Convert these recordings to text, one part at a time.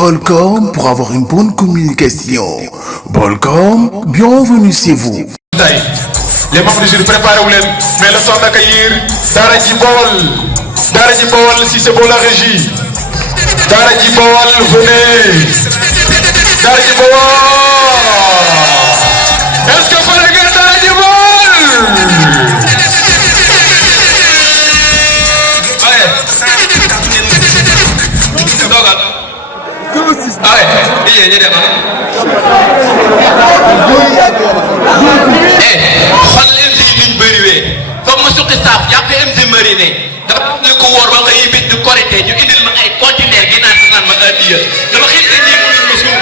Bolcom pour avoir une bonne communication. Bolcom, bienvenue chez vous. Les membres du jury préparez-vous mais le temps d'accueillir Dara Djibol, si c'est bon la régie. Dara Djibol, venez. Dara Djibol. Est-ce que vous regardez Dara Djibol? comme ma suqi saaf yàpp MC Marine dafa ñu ko wóor ba nga yibit ñu korité ñu indil ma ay conteneur ginaar si naan ma addiya dama xiit dañ ñi mënuñ ma suuf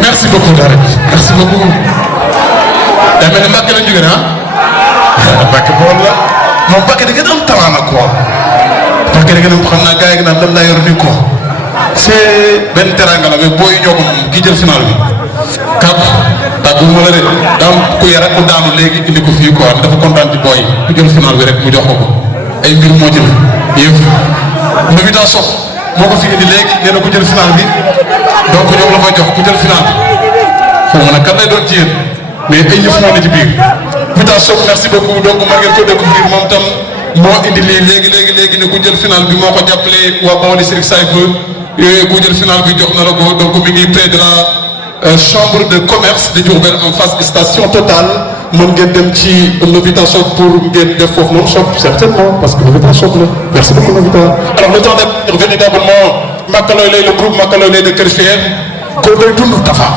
Merci beaucoup Dara, merci beaucoup. daa mel ne Mbacke lañ jógee Mbacke bool la moom Mbacke da ngeen am talent nag quoi Mbacke da ngeen am xam naa gars yi naan lan laa yor nii quoi c'est benn teranga la mais booy ñoo ko moom kii jël final bi. Kap tàggu ma la de daa am ku yar ak ku daanu léegi indi ko fii quoi dafa kontaan ci booy ku jël final bi rek mu jox ko ay mbir moo jël yëpp mbir mi daa sox moo ko fi indi léegi nee na ku jël final bi donc ñoom la koy jox ku jël final bi xaw ma nag kan lay doon ci yéen mais ay yëf moo ne ci biir. Vita Sock merci beaucoup donc maa ngeen ko découvrir moom tam moo indi lii léegi ne ku jël final bi moo ko jàppale waa Bawol District Cypher ku jël final bi jox na la ko donc mi ngi près de la chambre de commerce de Diourbel en face station Total mën ngeen dem ci Novita Shop pour ngeen def foofu noonu shop certainement parce que Novita Shop la merci beaucoup Novita. Alors le temps de véritablement Makaloy lay le groupe Makaloy lay de Kër Cheikh ko day dund Tafa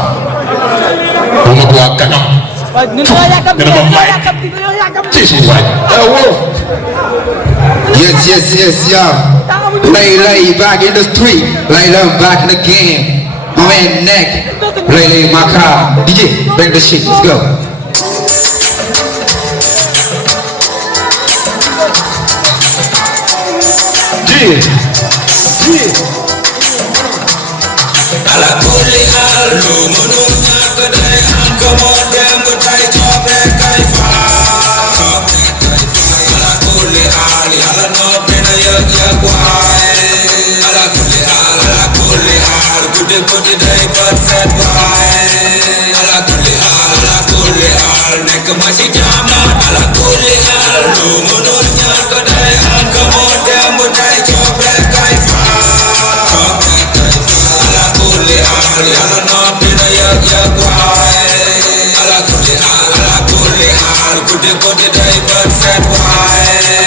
bu ma ko waa kanam dina ma may ci suuf waay Yes, y'all. Lay back in the street. Lay back in the game. My man Neck. Lay my car. DJ, bring the shit. Let's go. Ala kulli hal lu mënul ñàkk day am comme démb tey coobe kay faa ala kulli hal yàlla noppi na yëg waaye ala kulli hal guddi day bët set waaye ala kulli hal nekk ma ci jàmm ala kulli hal lu mënul ñàkk day am comme démb tey coobe kay faa yàlla noppi na yëg waaye ala kulli haal guddi day bët set waaye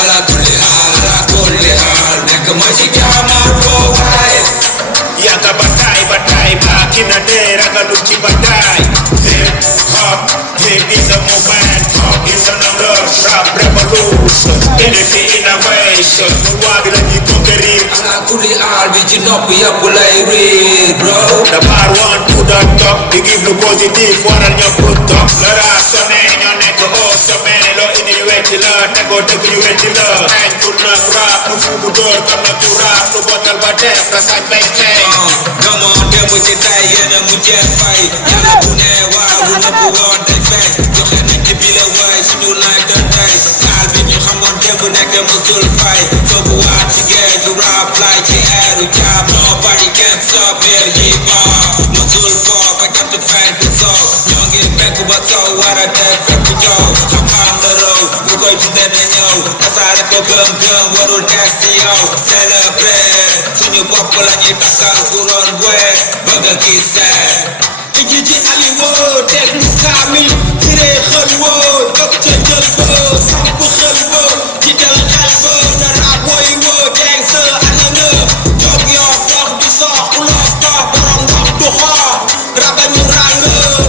ala kulli haal nekk ma ci jaamaatoo waaye yàgga bataay baaki na dee ragalu ci bataay hip is a movement is another rap revolution energy innovation waa bi la ñuy conquérir ala kulli haal bi ci nopp yëpp lay riir bro the bar one to the top di give lu positif waral ñëpp top la raa sonné ñoo nekk au sommet loo indi ñu wetti la tegoo dëgg ñu wetti la xeeñ pour nag rap lu fu mu dóor kam na tu rap lu bottal ba def la sañ bay xeeñ gamoo démb ci tay yéene mu jeex fay yàlla bu ne waaw lu nëpp woon day fay joxe nañ ci bi la waay suñu laaj doon tey taal bi ñu xamoon démb nekk musul fay soobu waat ci géej du rap fly ci airu jaab nobody can stop here hip hop musul foo ba jant fenk soow ñoo ngi fekk ba soow war a def fépp coow xam-xam la row ku koy dundee na ñëw tasaare ko gëm-gëm warul des ci yow célébrer suñu bopp la ñuy takkal bu doon wee bëgg a gis iji ji aliwoo déglu kaamil firee xël woo dog ca jël boo samp xël woo jiital xel boo dara boy woo jeng sa ana nga jóg yoo dox di soox ku loof dox borom ndox du xoox raba ñu ràng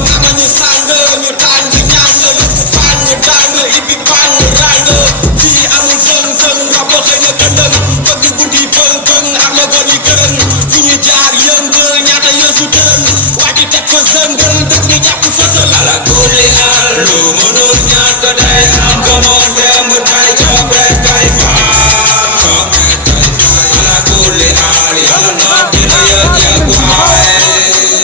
mama ñu sàng ñu tàng ñàng yëpp fàng dàng ibi fàng ràng fii amul sëng-sëng raba xëy na këndëng bëgg guddi bëng ama goni gërëng fu ñu jaar yëngal ñaata yësu dëng wàcci teg fa sëngal dëgg ñu jàpp fësal ala kulli haal lu mënul ñàkk day am gamoon démb tay coob rek kay faa ala kulli haal yàlla noppi na yëg waaye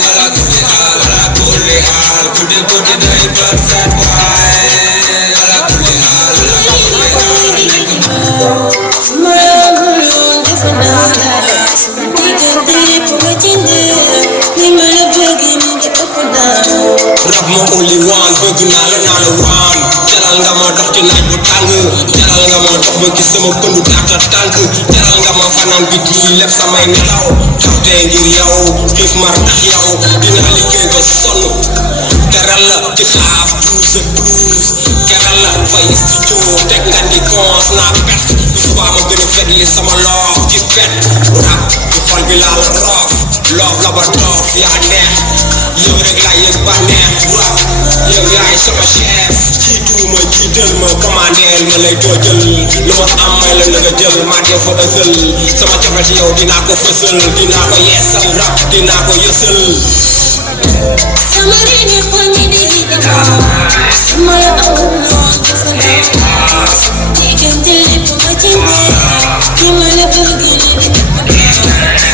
ala kulli haal guddi day bët set waaye ala kulli haal nekk rab ma only one bëgg naa la waan jaral nga ma dox ci naaj bu tàng jaral nga ma dox ba gis sama pëndu naata tànk jaral nga ma fanaan bi di lef samay nelaw cootee ngir yow xiif mar tax yow dinaa liggéey ba sonn teral la ci xaaf juus ak blues teral la fay studio teg nga di cons naa pet bu subaa ma gën a fet li sama loof ci pet rab ci xol bi laa la roof loof la ba doof yaa neex yow rek laa yëg ba neex rab yow yaay sama chef jiitu ma jiital ma commandeel ma lay doojal lu ma am may la nga jël maa dee fa ësël sama cofet ci yow dinaa ko fësal dinaa ko yeesal rab dinaa ko yësal Somebody need for me to hit the ball. Somebody own all this and that. You can delete for what you need. You wanna boogie in it.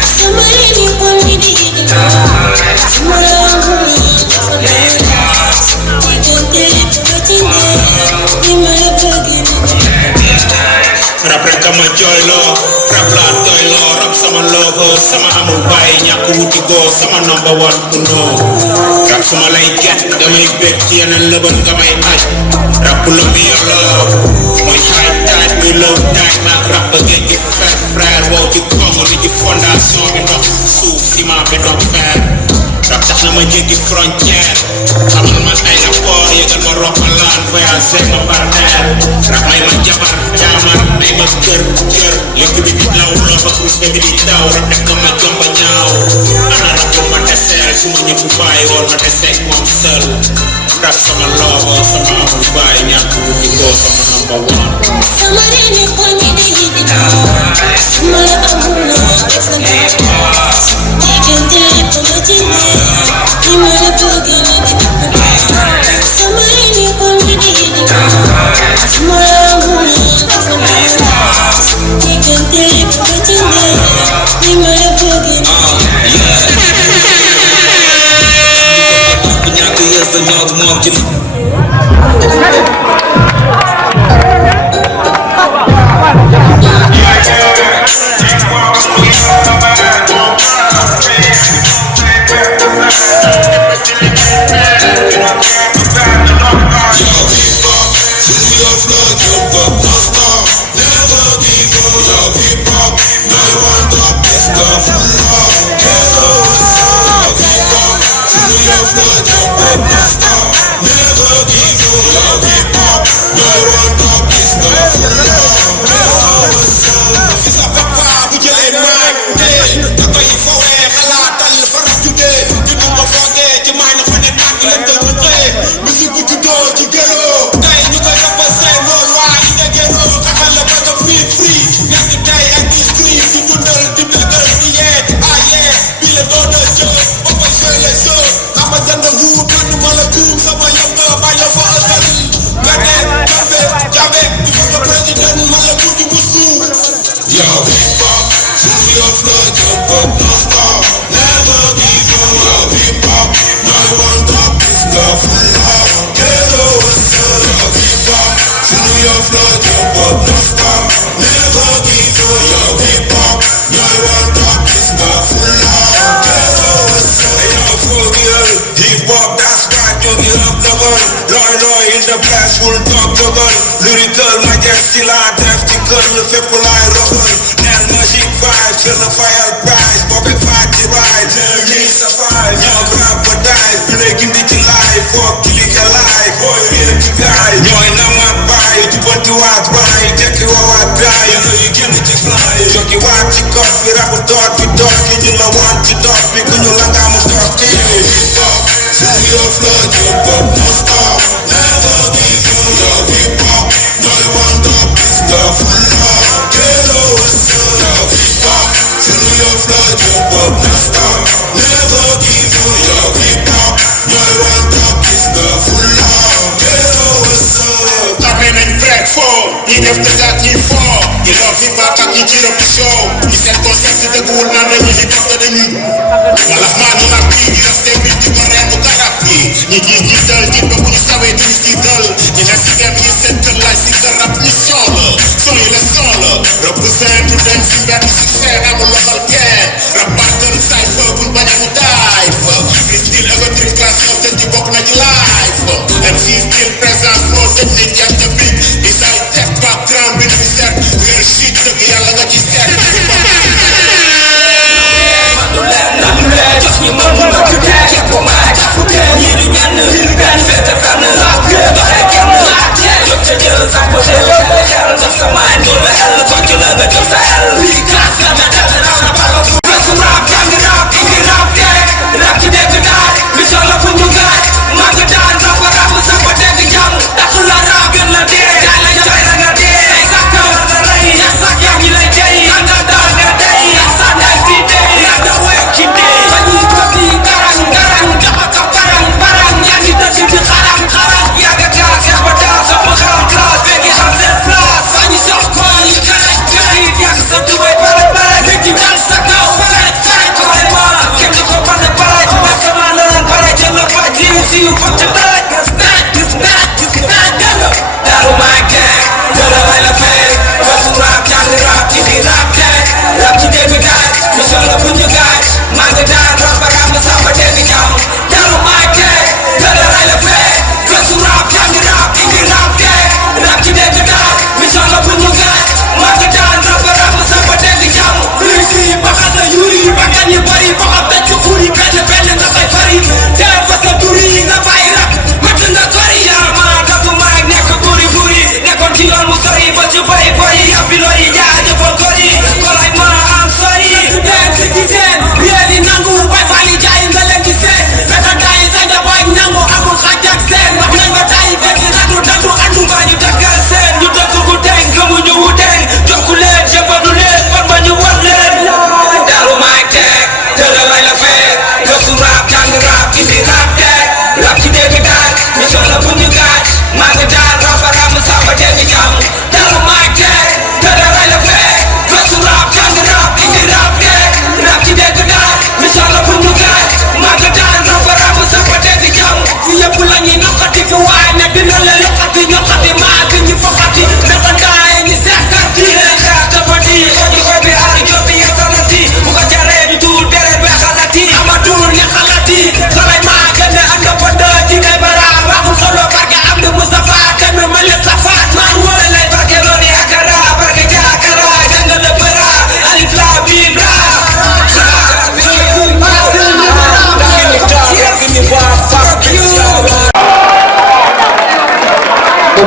Somebody need for me to hit the ball. Somebody own all this and that. You can delete for what you need. You wanna boogie in it. rap rek ma jooyloo rap laa doyloo rap sama logo sama amul bàyyi ñàkk wuti goo sama number one ku noo rap su ma lay get damay bég ci yeneen lëbën nga may aj rap lu mi yàlla mooy high tide muy low tag nag rap ba géej gi fer frère wow ci kongo ni ci fondation bi ndox suuf ciment béton fer rap tax na ma jéggi frontière xamal ma aéroport yëgal ma roppalaan voyagé ma par air rap may ma jabar jaamar may ma kër lépp bi di law loo ba kus bi di daw rap def na ma jomba ñaaw ana rap ma deseel su ma ñëpp bàyyi woon ma deseeg moom seul rap sama logo sama amul bàyyi ñàkk di ko sama number one sama réew kon mi day yidi sama la amul loo def la diggante lépp ma ci ne ki ma la bëgg na di sama réew kon mi day yidi sama la amul loo def la diggante lépp ma ci ne ki ma la bëgg na ñàkk yës da ñoo moom ci lyrical majesty laa def ci kër la fépp laay roxal neel magic vibe jël na fayal prize bokk ak faaj ci ride jël nii sa five ñoo grab ba dive bi lay gindi ci live foog click a like booy réer ci gaay ñooy namaat baay jubanti waat baay tekki wawaat gaay yënga yu génn ci fly jokki waat ci kot bi rabu doot fi doot ki ñu la want ci doot bi ku ñu la ngaamu doot ki hip hop through your flow jump up no stop never give you your hip hop no one up is the full love ghetto is your hip hop through your flow jump up no stop never give you your hip hop no one up is the full love ghetto is tapping and break for ñi def dëggaat ñi foo ñi love hip hop ak ñi ci rëpp show ñi seen concept dëgguwul naan nañu hip hop te dañuy wala maa ñu ak kii ñi def seen mbir di ko reenu garab yi ñi ciy jiital jiit ba bu ñu sawee di ñu siital ñi ne si dem ñi seen kër laay si sa rap mission la son yi la son la represent dem si mbedd si seen amul loxal kenn rap battle cypher buñ bañ a mu daay fa freestyle ego trip class yow seen ci bokk na ci live MC still présent flow technique yam ca beat design tech background bi ni set real shit dëgg yàlla nga ci seet jox ñu mën ñu mën ñu teg képp ko maaj ñii du ñenn fete fenn doxee kenn jóg ca jël sa ko xel jox sa maaj ñu la xel bocc la nga jëm sa xel lii kaas la nga def raw na balo gëstu rap jàng rap indi rap tere rap ci dégg naaj mission la pour ñu gaaj maa ngi daan doo ko rap sa ko dégg jàmm taxu la rap gën la dee kaay la joxe la nga dee say sàkk la nga rëy ñax sàkk yaa ngi lay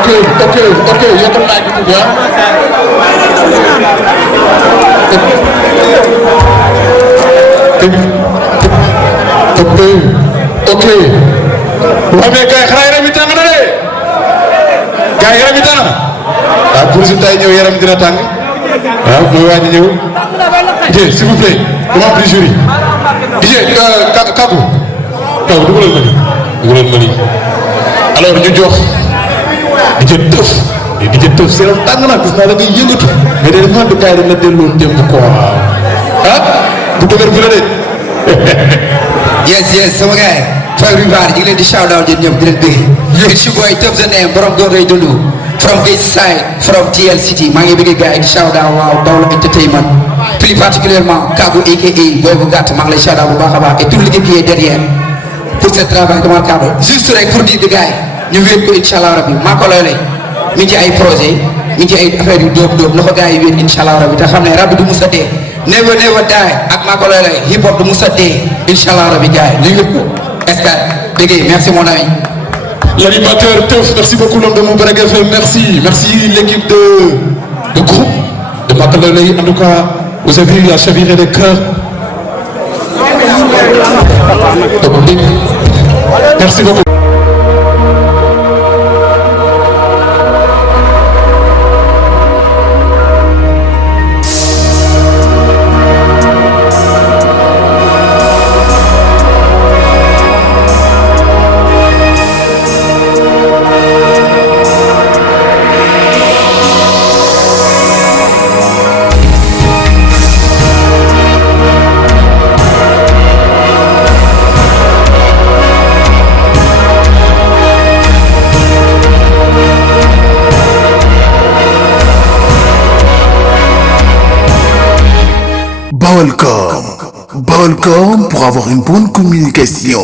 ok yokkal naa gi tuuti ok waaw mais gars yi xanaa yaram yi tàng na de gars yi yaram yi tàng na waaw pour résultat yi ñëw yaram dina tàng waaw mooy waaj a ñëw DJ s'il vous plaît comment pris jury DJ Kaagu kaw dugalal ma nii alors ñu jox DJ Teuf seen tàng na gis naa da ngay yëngatu mais de dafa gars yi dañ la delloo démb quoi ah bu dëgër bi la de yes sama gars yi Faye Rivar ñu ngi leen di shout out yéen ñëpp di leen bëgg it's your boy Teuf the name borom góor ngay dund from Gate Side from TL City maa ngi bëgg gars yi di shout out waaw Bawla Entertainment plus particulièrement Kaagu aka Boy bu gàtt maa ngi lay shout out bu baax a baax et tout l'équipe qui est derrière pour ce travail remarquable juste rek pour dire gars yi ñu wéet ko incha allah rabi maa ko loolee mi ngi ci ay projet mi ngi ci ay affaire yu dóob na ko gars yi wéet incha allah rabi te xam ne rab du mus a dee never die ak maa ko loolee hip hop du mus a dee incha allah rabi gars yi ñu wéet ko est-ce que dégg merci mon ami. L'animateur Teuf, merci beaucoup l'homme de Montbélag FM, merci l'équipe de groupe de Makalolei, en tout cas vous avez eu à chavirer les cœurs. Merci beaucoup. Balcom pour avoir une bonne communication.